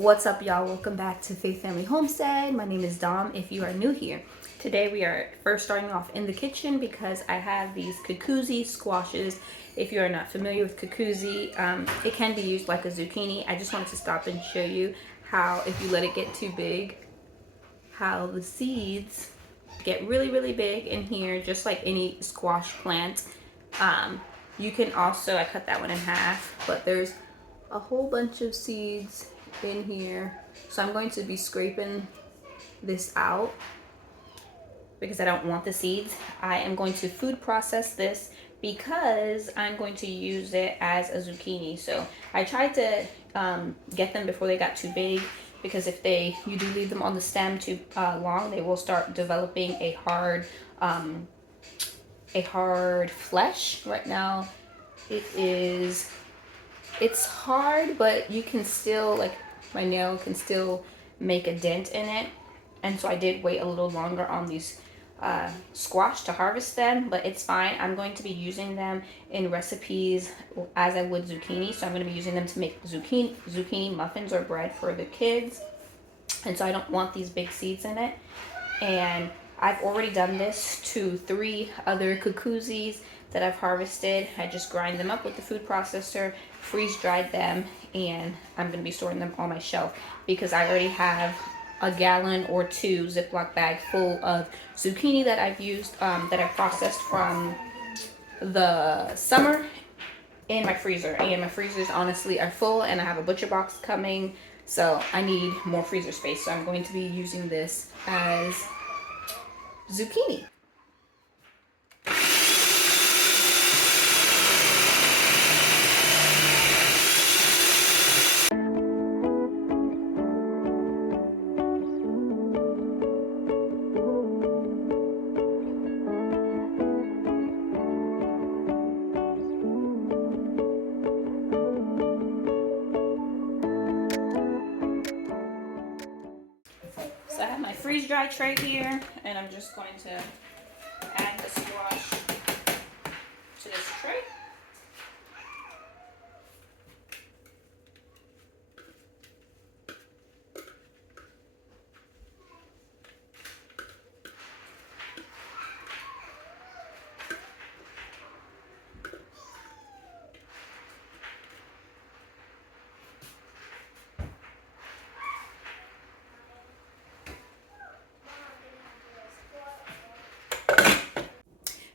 What's up, y'all? Welcome back to Faith Family Homestead. My name is Dom if you are new here. Today we are first starting off in the kitchen because I have these cucuzzi squashes. If you are not familiar with cucuzzi, it can be used like a zucchini. I just wanted to stop and show you how if you let it get too big, how the seeds get really big in here, just like any squash plant. You can also, I cut that one in half, but there's a whole bunch of seeds in here, so I'm going to be scraping this out because I don't want the seeds. I am going to food process this because I'm going to use it as a zucchini. So I tried to get them before they got too big, because if you do leave them on the stem too long, they will start developing a hard flesh. Right now it's hard, but you can still, like, my nail can still make a dent in it. And so I did wait a little longer on these squash to harvest them, but it's fine. I'm going to be using them in recipes as I would zucchini. So I'm going to be using them to make zucchini muffins or bread for the kids. And so I don't want these big seeds in it. And I've already done this to 3 other cucuzzis that I've harvested. I just grind them up with the food processor, freeze dried them, and I'm going to be storing them on my shelf because I already have a gallon or 2 Ziploc bag full of zucchini that I've used, that I've processed from the summer in my freezer. And my freezers honestly are full, and I have a butcher box coming, so I need more freezer space. So I'm going to be using this as zucchini. So I have my freeze dry tray here, and I'm just going to add the squash to this tray.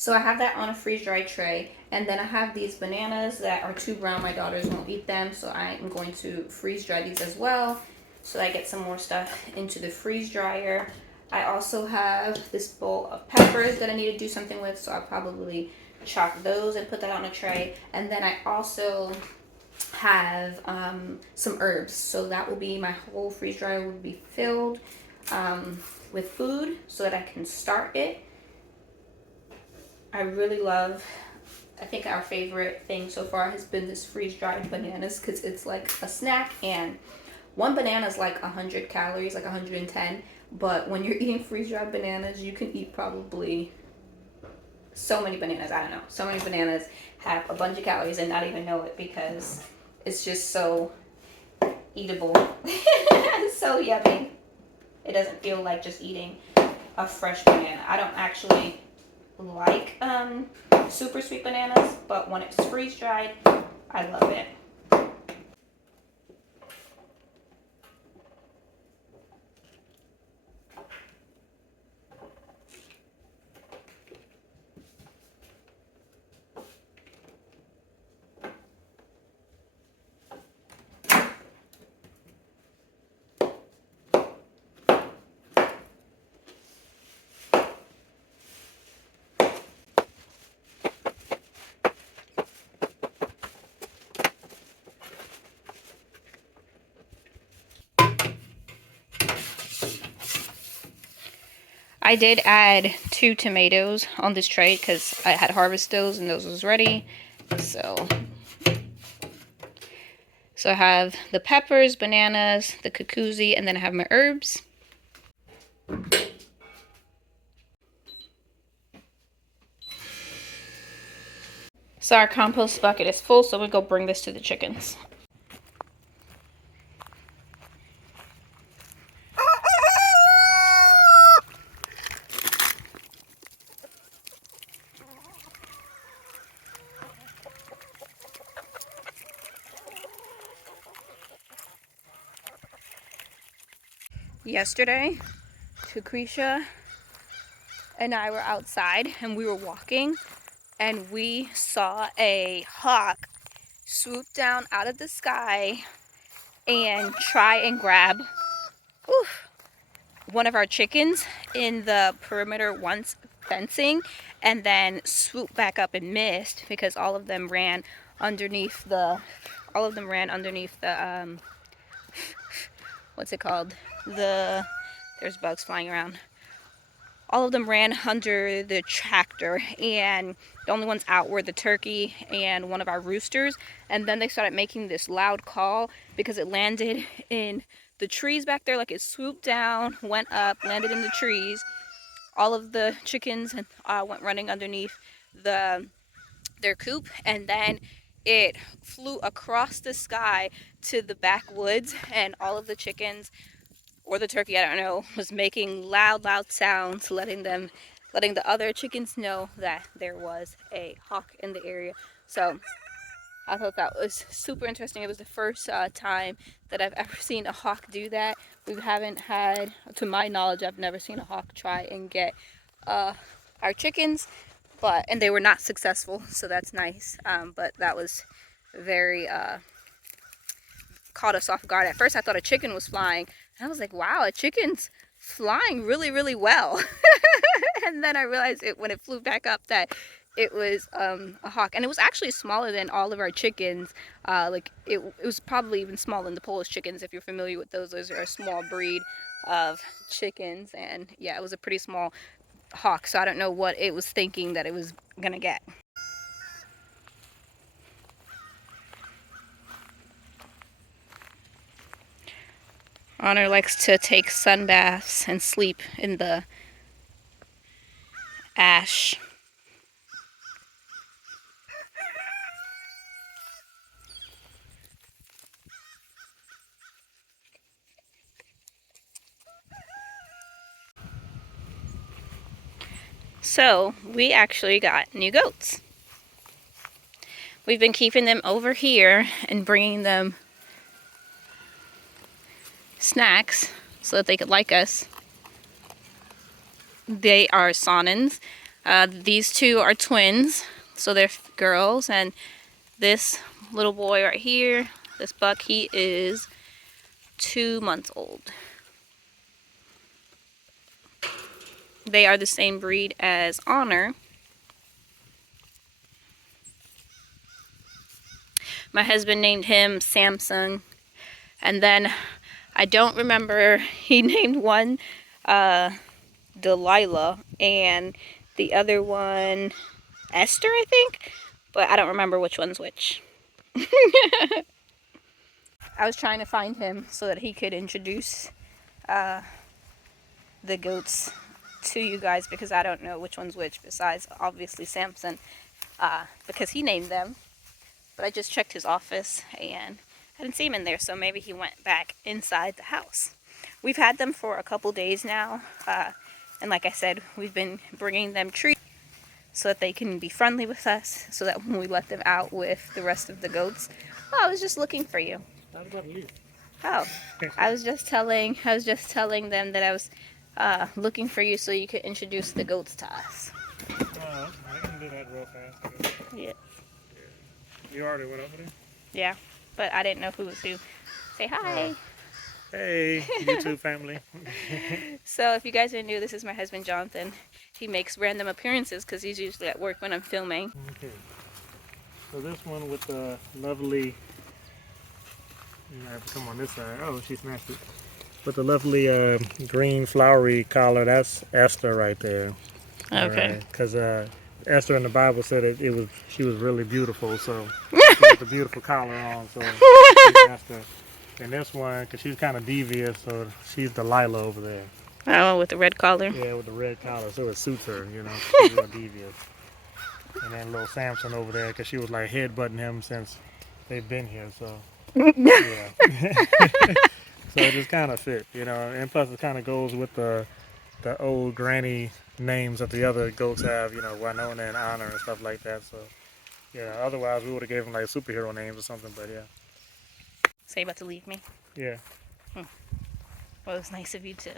So I have that on a freeze dry tray, and then I have these bananas that are too brown. My daughters won't eat them, so I am going to freeze dry these as well, so I get some more stuff into the freeze dryer. I also have this bowl of peppers that I need to do something with, so I'll probably chop those and put that on a tray. And then I also have some herbs, so that will be, my whole freeze dryer will be filled with food so that I can start it. I really love, I think our favorite thing so far has been this freeze-dried bananas, because it's like a snack, and one banana is like 100 calories, like 110, but when you're eating freeze-dried bananas, you can eat probably so many bananas. I don't know, so many bananas have a bunch of calories and not even know it, because it's just so eatable. So yummy. It doesn't feel like just eating a fresh banana. I don't actually like super sweet bananas, but when it's freeze dried, I love it. I did add 2 tomatoes on this tray because I had harvested those and those was ready. So I have the peppers, bananas, the cucuzzi, and then I have my herbs. So our compost bucket is full, so we'll go bring this to the chickens. Yesterday, Lucretia and I were outside and we were walking and we saw a hawk swoop down out of the sky and try and grab one of our chickens in the perimeter once fencing, and then swoop back up and missed because all of them ran underneath the what's it called, there's bugs flying around. All of them ran under the tractor, and the only ones out were the turkey and one of our roosters. And then they started making this loud call because it landed in the trees back there. Like, it swooped down, went up, landed in the trees. All of the chickens went running underneath their coop, and then it flew across the sky to the backwoods, and all of the chickens, or the turkey, I don't know, was making loud sounds, letting the other chickens know that there was a hawk in the area. So I thought that was super interesting. It was the first time that I've ever seen a hawk do that. We haven't had, to my knowledge, I've never seen a hawk try and get our chickens, and they were not successful, so that's nice. But that was very caught us off guard. At first I thought a chicken was flying, and I was like, wow, a chicken's flying really well. And then I realized when it flew back up that it was a hawk, and it was actually smaller than all of our chickens. Like it was probably even smaller than the Polish chickens, if you're familiar with those. Those are a small breed of chickens, and yeah, it was a pretty small hawk, so I don't know what it was thinking that it was gonna get. Honor likes to take sun baths and sleep in the ash. So we actually got new goats. We've been keeping them over here and bringing them snacks so that they could like us. They are Sonnens. These two are twins, so they're girls, and this little boy right here, this buck, he is 2 months old. They are the same breed as Honor. My husband named him Samson, and then I don't remember, he named one Delilah and the other one Esther, I think, but I don't remember which one's which. I was trying to find him so that he could introduce the goats to you guys, because I don't know which one's which, besides obviously Samson, because he named them. But I just checked his office and I didn't see him in there, so maybe he went back inside the house. We've had them for a couple days now, and like I said, we've been bringing them treats so that they can be friendly with us, so that when we let them out with the rest of the goats. Oh, I was just looking for you. How about you? Oh, I was just telling them that I was looking for you so you could introduce the goats to us. I can do that real fast. Yeah. You already went over there? Yeah, but I didn't know who was who. Say hi. Hey, YouTube family. So if you guys are new, this is my husband Jonathan. He makes random appearances because he's usually at work when I'm filming. Okay. So this one with the lovely, I have to come on this side. Oh, she snatched it. With the lovely green flowery collar, that's Esther right there. Okay. Because Esther in the Bible said she was really beautiful, so she got the beautiful collar on, so she's Esther. And this one, because she's kind of devious, so she's Delilah over there. Oh, with the red collar? Yeah, with the red collar, so it suits her, you know, she's real devious. And then little Samson over there, because she was like headbutting him since they've been here, so yeah. So it just kind of fit, you know, and plus it kind of goes with the old granny names that the other goats have, you know, Winona and Honor and stuff like that. So yeah, otherwise we would have gave them like superhero names or something, but yeah. So you about to leave me? Yeah. Well, it was nice of you to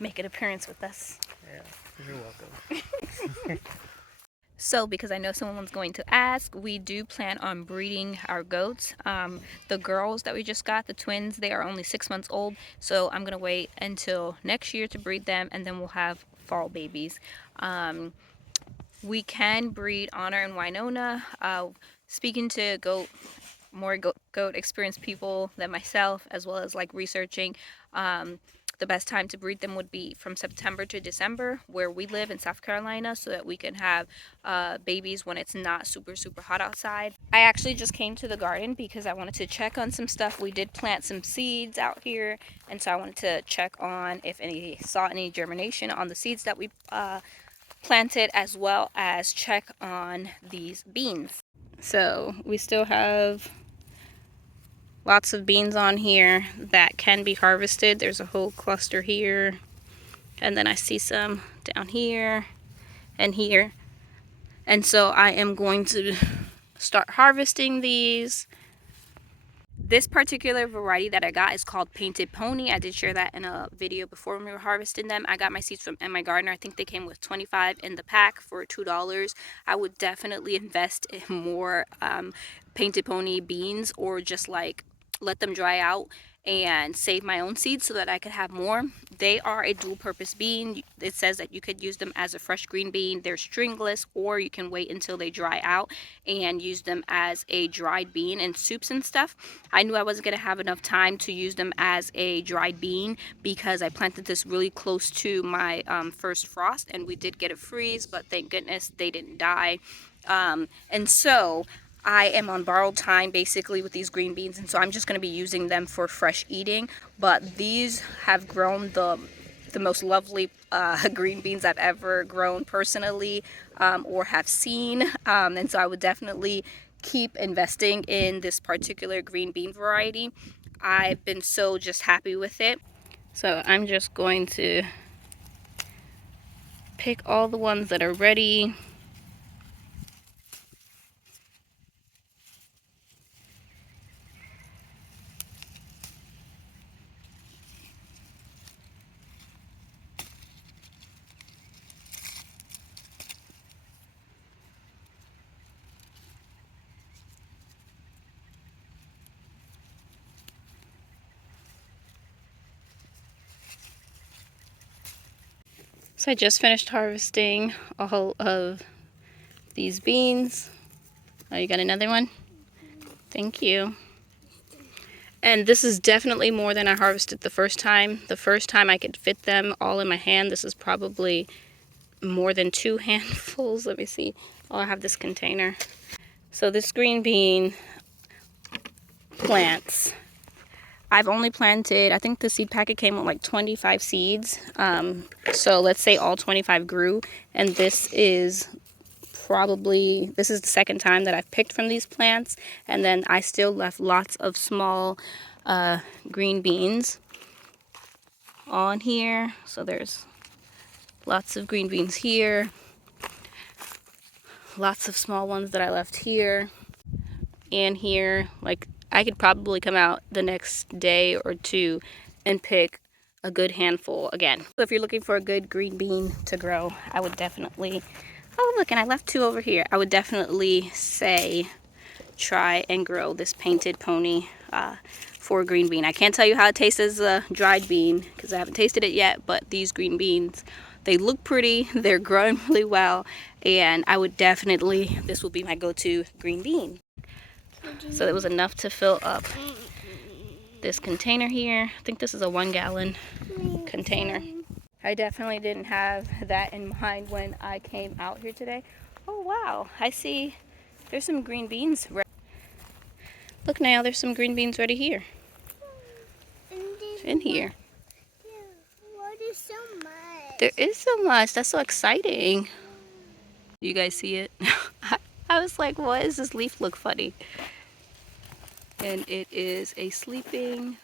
make an appearance with us. Yeah, you're welcome. So, because I know someone's going to ask, we do plan on breeding our goats. The girls that we just got, the twins, they are only 6 months old. So I'm going to wait until next year to breed them, and then we'll have fall babies. We can breed Honor and Winona. Speaking to more goat experienced people than myself, as well as like researching, the best time to breed them would be from September to December, where we live in South Carolina, so that we can have babies when it's not super hot outside. I actually just came to the garden because I wanted to check on some stuff. We did plant some seeds out here, and so I wanted to check on if saw any germination on the seeds that we planted, as well as check on these beans. So we still have lots of beans on here that can be harvested. There's a whole cluster here, and then I see some down here and here. And so I am going to start harvesting these. This particular variety that I got is called Painted Pony. I did share that in a video before when we were harvesting them. I got my seeds from My Gardener. I think they came with 25 in the pack for $2. I would definitely invest in more Painted Pony beans, or just like let them dry out and save my own seeds so that I could have more. They are a dual purpose bean. It says that you could use them as a fresh green bean. They're stringless, or you can wait until they dry out and use them as a dried bean in soups and stuff. I knew I wasn't going to have enough time to use them as a dried bean because I planted this really close to my first frost, and we did get a freeze, but thank goodness they didn't die. And so I am on borrowed time basically with these green beans, and so I'm just going to be using them for fresh eating. But these have grown the most lovely green beans I've ever grown personally, or have seen, and so I would definitely keep investing in this particular green bean variety. I've been so just happy with it. So I'm just going to pick all the ones that are ready. So I just finished harvesting all of these beans. Oh, you got another one? Thank you. And this is definitely more than I harvested the first time. The first time I could fit them all in my hand. This is probably more than 2 handfuls. Let me see. Oh, I have this container. So this green bean plants, I've only planted, I think the seed packet came with like 25 seeds. So let's say all 25 grew, and this is the second time that I've picked from these plants, and then I still left lots of small green beans on here. So there's lots of green beans here, lots of small ones that I left here and here. Like, I could probably come out the next day or two and pick a good handful again. So if you're looking for a good green bean to grow, I would definitely, oh look, and I left 2 over here. I would definitely say try and grow this Painted Pony for a green bean. I can't tell you how it tastes as a dried bean because I haven't tasted it yet, but these green beans, they look pretty, they're growing really well, and I would definitely, this will be my go-to green bean. So it was enough to fill up this container here. I think this is a 1-gallon container. I definitely didn't have that in mind when I came out here today. Oh wow, I see there's some green beans. Look now, there's some green beans ready here. In here. Why there's so much? There is so much. That's so exciting. You guys see it? I was like, why does this leaf look funny? And it is a sleeping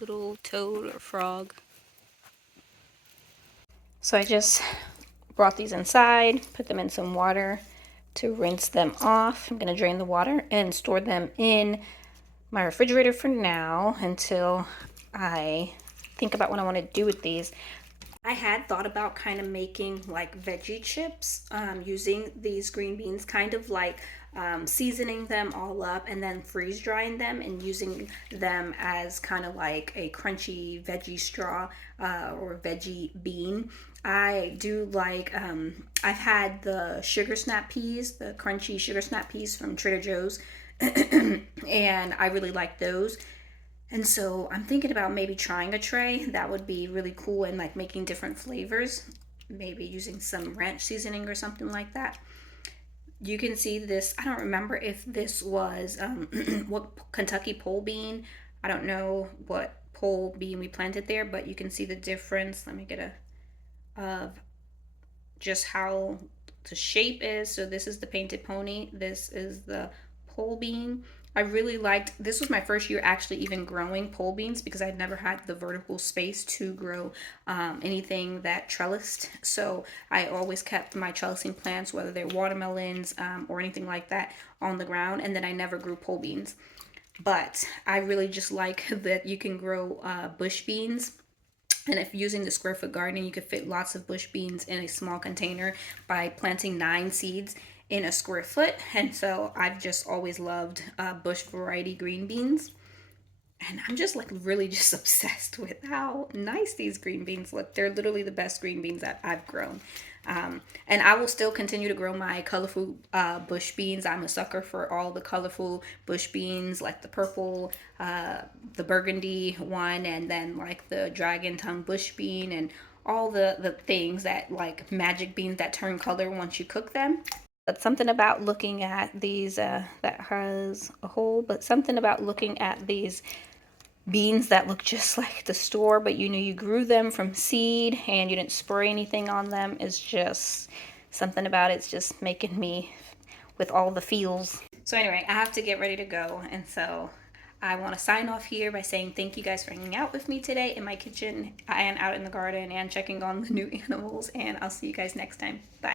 little toad or frog. So I just brought these inside, put them in some water to rinse them off. I'm going to drain the water and store them in my refrigerator for now until I think about what I want to do with these. I had thought about kind of making like veggie chips using these green beans, kind of like seasoning them all up and then freeze drying them and using them as kind of like a crunchy veggie straw or veggie bean. I do like, I've had the sugar snap peas, the crunchy sugar snap peas from Trader Joe's, and I really like those. And so I'm thinking about maybe trying a tray. That would be really cool, and like making different flavors, maybe using some ranch seasoning or something like that. You can see this. I don't remember if this was what Kentucky pole bean. I don't know what pole bean we planted there, but you can see the difference. Let me get a of just how the shape is. So this is the painted pony. This is the pole bean. I really liked, this was my first year actually even growing pole beans because I'd never had the vertical space to grow anything that trellised. So I always kept my trellising plants, whether they're watermelons or anything like that, on the ground. And then I never grew pole beans. But I really just like that you can grow bush beans. And if using the square foot gardening, you could fit lots of bush beans in a small container by planting 9 seeds in a square foot. And so I've just always loved bush variety green beans. And I'm just like really just obsessed with how nice these green beans look. They're literally the best green beans that I've grown. And I will still continue to grow my colorful bush beans. I'm a sucker for all the colorful bush beans, like the purple, the burgundy one, and then like the dragon tongue bush bean, and all the things that like magic beans that turn color once you cook them. But something about looking at these, that has a hole, but something about looking at these beans that look just like the store, but you know you grew them from seed and you didn't spray anything on them, is just something about it's just making me with all the feels. So anyway, I have to get ready to go, and so I want to sign off here by saying thank you guys for hanging out with me today in my kitchen and out in the garden and checking on the new animals, and I'll see you guys next time. Bye.